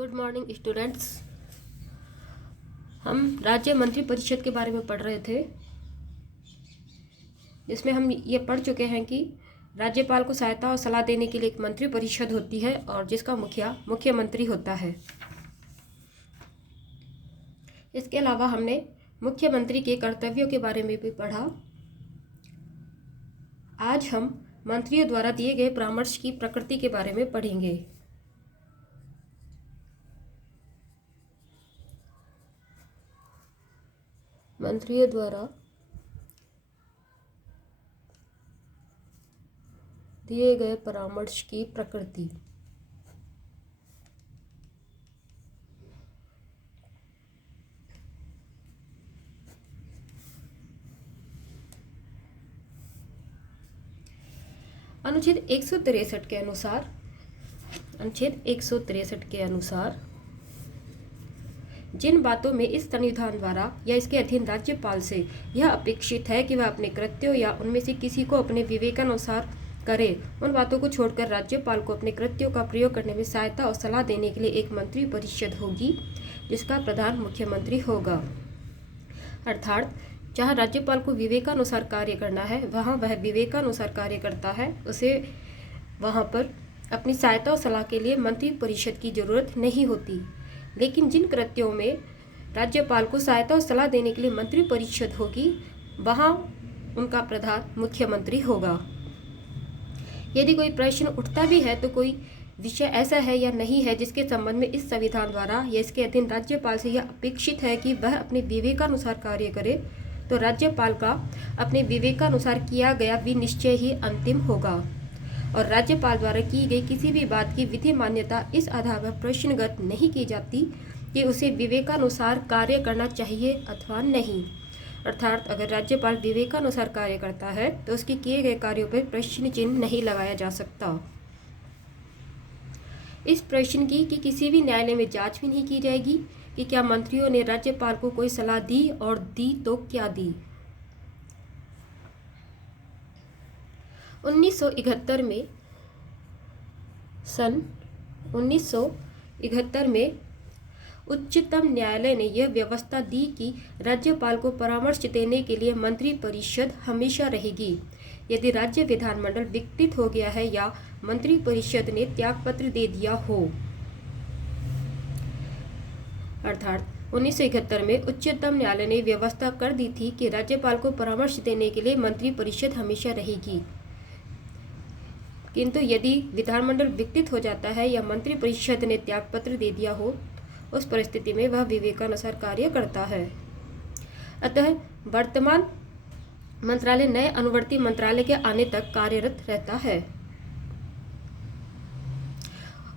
Good morning students. हम राज्य मंत्री परिषद के बारे में पढ़ रहे थे, जिसमें हम ये पढ़ चुके हैं कि राज्यपाल को सहायता और सलाह देने के लिए एक मंत्री परिषद होती है और जिसका मुखिया मुख्यमंत्री होता है। इसके अलावा हमने मुख्यमंत्री के कर्तव्यों के बारे में भी पढ़ा। आज हम मंत्रियों द्वारा दिए गए परामर्श की प्रकृति के बारे में पढ़ेंगे। मंत्रियों द्वारा दिए गए परामर्श की प्रकृति। अनुच्छेद 163 के अनुसार जिन बातों में इस संविधान द्वारा या इसके अधीन राज्यपाल से यह अपेक्षित है कि वह अपने कृत्यों या उनमें से किसी को अपने विवेकानुसार करे, उन बातों को छोड़कर राज्यपाल को अपने कृत्यों का प्रयोग करने में सहायता और सलाह देने के लिए एक मंत्री परिषद होगी, जिसका प्रधान मुख्यमंत्री होगा। अर्थात जहाँ राज्यपाल को विवेकानुसार कार्य करना है वहाँ वह विवेकानुसार कार्य करता है, उसे वहाँ पर अपनी सहायता और सलाह के लिए मंत्री परिषद की जरूरत नहीं होती। लेकिन जिन कृत्यों में राज्यपाल को सहायता और सलाह देने के लिए मंत्री परिषद होगी, वहाँ उनका प्रधान मुख्यमंत्री होगा। यदि कोई प्रश्न उठता भी है तो कोई विषय ऐसा है या नहीं है जिसके संबंध में इस संविधान द्वारा या इसके अधीन राज्यपाल से यह अपेक्षित है कि वह अपने विवेकानुसार कार्य करे, तो राज्यपाल का अपने विवेकानुसार किया गया विनिश्चय ही अंतिम होगा और राज्यपाल द्वारा की गई किसी भी बात की विधि मान्यता इस आधार पर प्रश्नगत नहीं की जाती कि उसे विवेकानुसार कार्य करना चाहिए अथवा नहीं। अर्थात अगर राज्यपाल विवेकानुसार कार्य करता है तो उसके किए गए कार्यों पर प्रश्न चिन्ह नहीं लगाया जा सकता। इस प्रश्न की कि किसी भी न्यायालय में जांच भी नहीं की जाएगी कि क्या मंत्रियों ने राज्यपाल को कोई सलाह दी और दी तो क्या दी। 1971 में उच्चतम न्यायालय ने यह व्यवस्था दी कि राज्यपाल को परामर्श देने के लिए मंत्री परिषद हमेशा रहेगी यदि राज्य विधानमंडल विघटित हो गया है या मंत्री परिषद ने त्यागपत्र दे दिया हो। अर्थात 1971 में उच्चतम न्यायालय ने व्यवस्था कर दी थी कि राज्यपाल को परामर्श देने के लिए मंत्री परिषद हमेशा रहेगी, किंतु यदि विधानमंडल विघटित हो जाता है या मंत्री परिषद ने त्यागपत्र दे दिया हो, उस परिस्थिति में वह विवेकानुसार कार्य करता है। अतः वर्तमान मंत्रालय नए अनुवर्ती मंत्रालय के आने तक कार्यरत रहता है।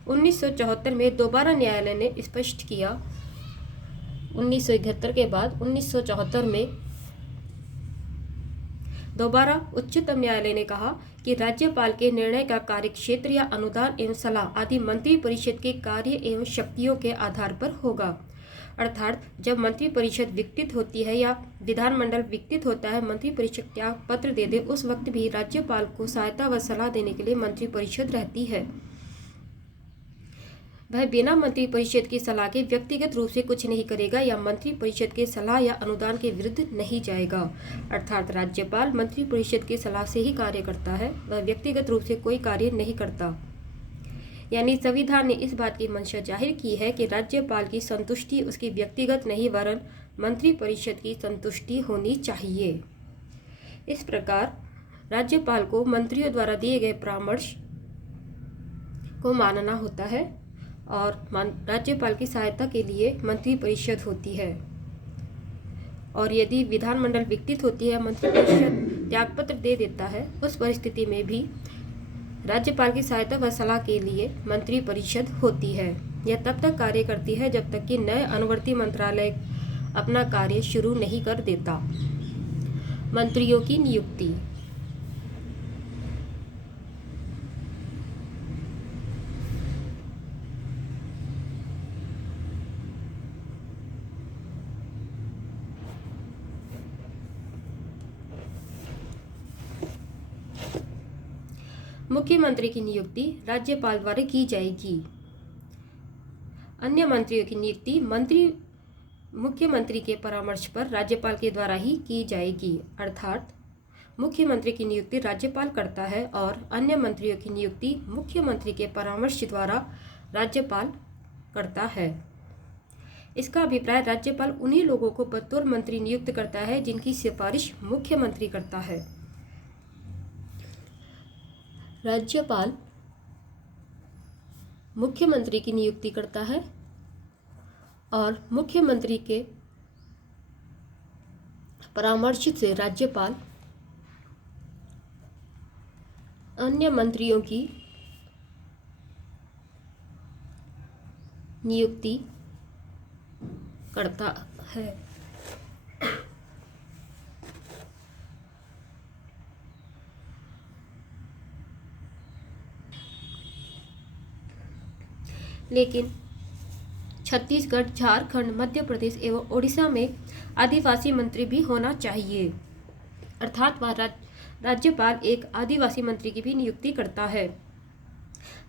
1974 में दोबारा न्यायालय ने स्पष्ट किया, 1971 के बाद 1974 में दोबारा उच्चतम न्यायालय ने कहा कि राज्यपाल के निर्णय का कार्यक्षेत्र या अनुदान एवं सलाह आदि मंत्री परिषद के कार्य एवं शक्तियों के आधार पर होगा। अर्थात जब मंत्री परिषद विघटित होती है या विधानमंडल विघटित होता है, मंत्री परिषद त्याग पत्र दे दे, उस वक्त भी राज्यपाल को सहायता व सलाह देने के लिए मंत्री परिषद रहती है। वह बिना मंत्री परिषद की सलाह के व्यक्तिगत रूप से कुछ नहीं करेगा या मंत्री परिषद के सलाह या अनुदान के विरुद्ध नहीं जाएगा। अर्थात राज्यपाल मंत्री परिषद की सलाह से ही कार्य करता है, वह व्यक्तिगत रूप से कोई कार्य नहीं करता। यानी संविधान ने इस बात की मंशा जाहिर की है कि राज्यपाल की संतुष्टि उसकी व्यक्तिगत नहीं वरन मंत्री परिषद की संतुष्टि होनी चाहिए। इस प्रकार राज्यपाल को मंत्रियों द्वारा दिए गए परामर्श को मानना होता है और राज्यपाल की सहायता के लिए मंत्री परिषद होती है। और यदि विधानमंडल विघटित होती है, मंत्री परिषद त्यागपत्र दे देता है, उस परिस्थिति में भी राज्यपाल की सहायता व सलाह के लिए मंत्री परिषद होती है। यह तब तक कार्य करती है जब तक कि नए अनुवर्ती मंत्रालय अपना कार्य शुरू नहीं कर देता। मंत्रियों की नियुक्ति। मुख्यमंत्री की नियुक्ति राज्यपाल द्वारा की जाएगी। अन्य मंत्रियों की नियुक्ति मुख्यमंत्री के परामर्श पर राज्यपाल के द्वारा ही की जाएगी। अर्थात मुख्यमंत्री की नियुक्ति राज्यपाल करता है और अन्य मंत्रियों की नियुक्ति मुख्यमंत्री के परामर्श द्वारा राज्यपाल करता है। इसका अभिप्राय राज्यपाल उन्हीं लोगों को बतौर मंत्री नियुक्त करता है जिनकी सिफारिश मुख्यमंत्री करता है। राज्यपाल मुख्यमंत्री की नियुक्ति करता है और मुख्यमंत्री के परामर्श से राज्यपाल अन्य मंत्रियों की नियुक्ति करता है। लेकिन छत्तीसगढ़, झारखंड, मध्य प्रदेश एवं ओडिशा में आदिवासी मंत्री भी होना चाहिए। अर्थात वह राज्यपाल एक आदिवासी मंत्री की भी नियुक्ति करता है।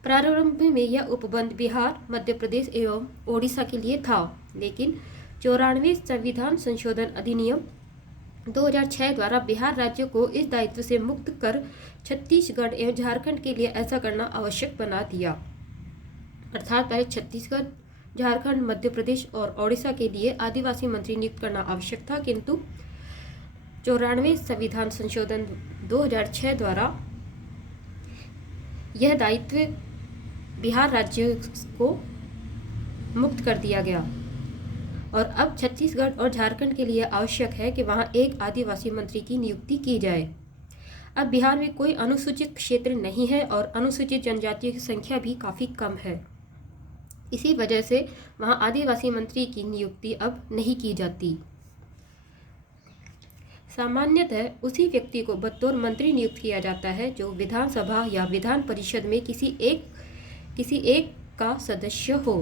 प्रारंभ में यह उपबंध बिहार, मध्य प्रदेश एवं ओडिशा के लिए था, लेकिन 94वें संविधान संशोधन अधिनियम 2006 द्वारा बिहार राज्य को इस दायित्व से मुक्त कर छत्तीसगढ़ एवं झारखंड के लिए ऐसा करना आवश्यक बना दिया। अर्थात पहले छत्तीसगढ़, झारखंड, मध्य प्रदेश और ओडिशा के लिए आदिवासी मंत्री नियुक्त करना आवश्यक था, किंतु 94वें संविधान संशोधन 2006 द्वारा यह दायित्व बिहार राज्य को मुक्त कर दिया गया और अब छत्तीसगढ़ और झारखंड के लिए आवश्यक है कि वहां एक आदिवासी मंत्री की नियुक्ति की जाए। अब बिहार में कोई अनुसूचित क्षेत्र नहीं है और अनुसूचित जनजातियों की संख्या भी काफ़ी कम है। इसी वजह से वहां आदिवासी मंत्री की नियुक्ति अब नहीं की जाती। सामान्यतः उसी व्यक्ति को बतौर मंत्री नियुक्त किया जाता है जो विधानसभा या विधान परिषद में किसी एक का सदस्य हो।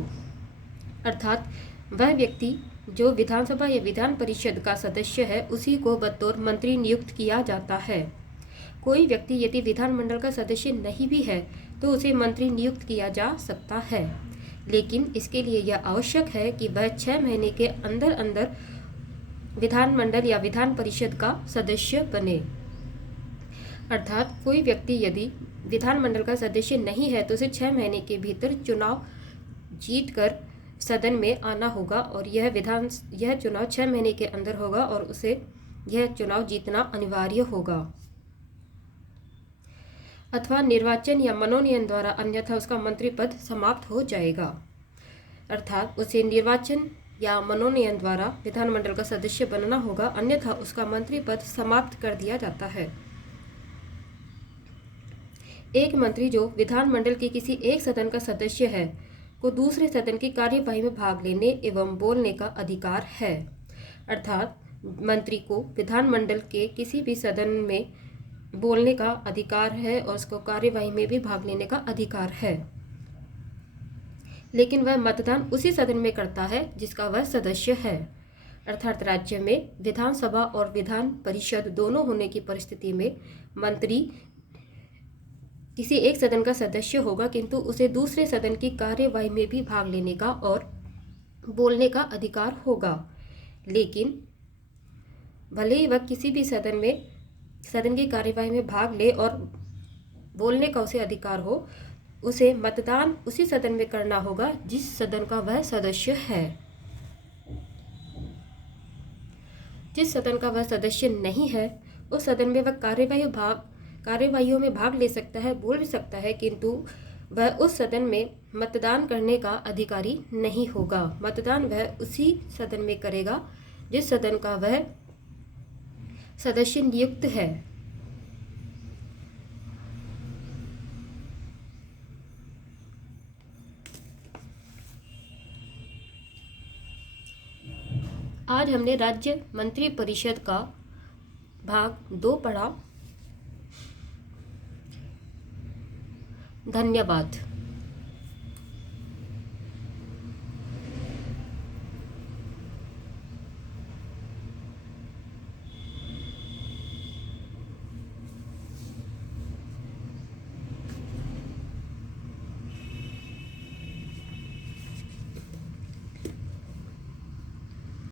अर्थात वह व्यक्ति जो विधानसभा या विधान परिषद का सदस्य है उसी को बतौर मंत्री नियुक्त किया जाता है। कोई व्यक्ति यदि विधानमंडल का सदस्य नहीं भी है तो उसे मंत्री नियुक्त किया जा सकता है, लेकिन इसके लिए यह आवश्यक है कि वह 6 महीने के अंदर अंदर विधानमंडल या विधान परिषद का सदस्य बने। अर्थात कोई व्यक्ति यदि विधानमंडल का सदस्य नहीं है तो उसे 6 महीने के भीतर चुनाव जीतकर सदन में आना होगा और यह चुनाव 6 महीने के अंदर होगा और उसे यह चुनाव जीतना अनिवार्य होगा, अथवा निर्वाचन या मनोनयन द्वारा, अन्यथा उसका मंत्री पद समाप्त हो जाएगा। अर्थात उसे निर्वाचन या मनोनयन द्वारा विधानमंडल का सदस्य बनना होगा, अन्यथा उसका मंत्री पद समाप्त कर दिया जाता है। एक मंत्री जो विधानमंडल के किसी एक सदन का सदस्य है को दूसरे सदन की कार्यवाही में भाग लेने एवं बोलने का अधिकार है। अर्थात मंत्री को विधानमंडल के किसी भी सदन में बोलने का अधिकार है और उसको कार्यवाही में भी भाग लेने का अधिकार है, लेकिन वह मतदान उसी सदन में करता है जिसका वह सदस्य है। अर्थात राज्य में विधानसभा और विधान परिषद दोनों होने की परिस्थिति में मंत्री किसी एक सदन का सदस्य होगा, किंतु उसे दूसरे सदन की कार्यवाही में भी भाग लेने का और बोलने का अधिकार होगा। लेकिन भले ही वह किसी भी सदन की कार्यवाही में भाग ले और बोलने का उसे अधिकार हो, उसे मतदान उसी सदन में करना होगा जिस सदन का वह सदस्य है। जिस सदन का वह सदस्य नहीं है उस सदन में वह कार्यवाहियों में भाग ले सकता है, बोल भी सकता है, किंतु वह उस सदन में मतदान करने का अधिकारी नहीं होगा। मतदान वह उसी सदन में करेगा जिस सदन का वह सदस्य नियुक्त है। आज हमने राज्य मंत्री परिषद का भाग 2 पढ़ा। धन्यवाद।